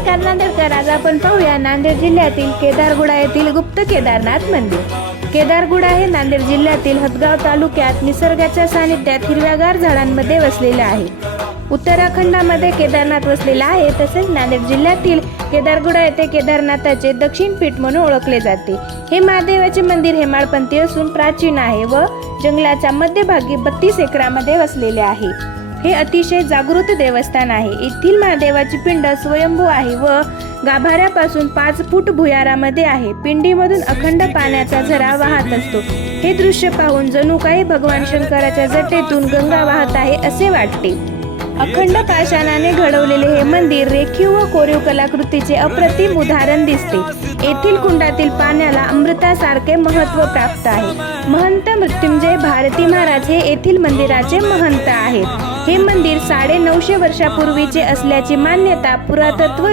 नमस्कार नांदेडकर. आज आपण पाहूया नांदेड जिल्ह्यातील केदारगुडा येथील गुप्त केदारनाथ मंदिर. केदारगुडा हे नांदेड जिल्ह्यातील हदगाव तालुक्यात निसर्गाच्या सानिध्यात हिरव्यागार झाडांमध्ये वसलेले आहे. उत्तराखंडामध्ये केदारनाथ वसलेला आहे तसेच नांदेड जिल्ह्यातील केदारगुडा येथे केदारनाथाचे दक्षिण पीठ म्हणून ओळखले जाते. हे महादेवाचे मंदिर हेमाळपंथी असून प्राचीन आहे व जंगलाच्या मध्यभागी बत्तीस एकरामध्ये वसलेले आहे. हे अतिशय जागृत देवस्थान आहे. येथील महादेवाची पिंड स्वयंभू आहे व गाभाऱ्यापासून पाच फूट भुयारामध्ये आहे. पिंडीमधून अखंड पाण्याचा झरा वाहत असतो. हे दृश्य पाहून जणू काही भगवान शंकराच्या जटेतून गंगा वाहत आहे असे वाटते. अखंड पाषाणाने घडवलेले हे मंदिर रेखीव व कोरीव कलाकृतीचे अप्रतिम उदाहरण दिसते. येथील कुंडातील पाण्याला अमृतासारखे महत्त्व प्राप्त आहे. महंत मृत्युंजय भारती महाराज हे येथील मंदिराचे महंत आहेत. हे मंदिर साडे नऊशे वर्षापूर्वीचे असल्याची मान्यता पुरातत्व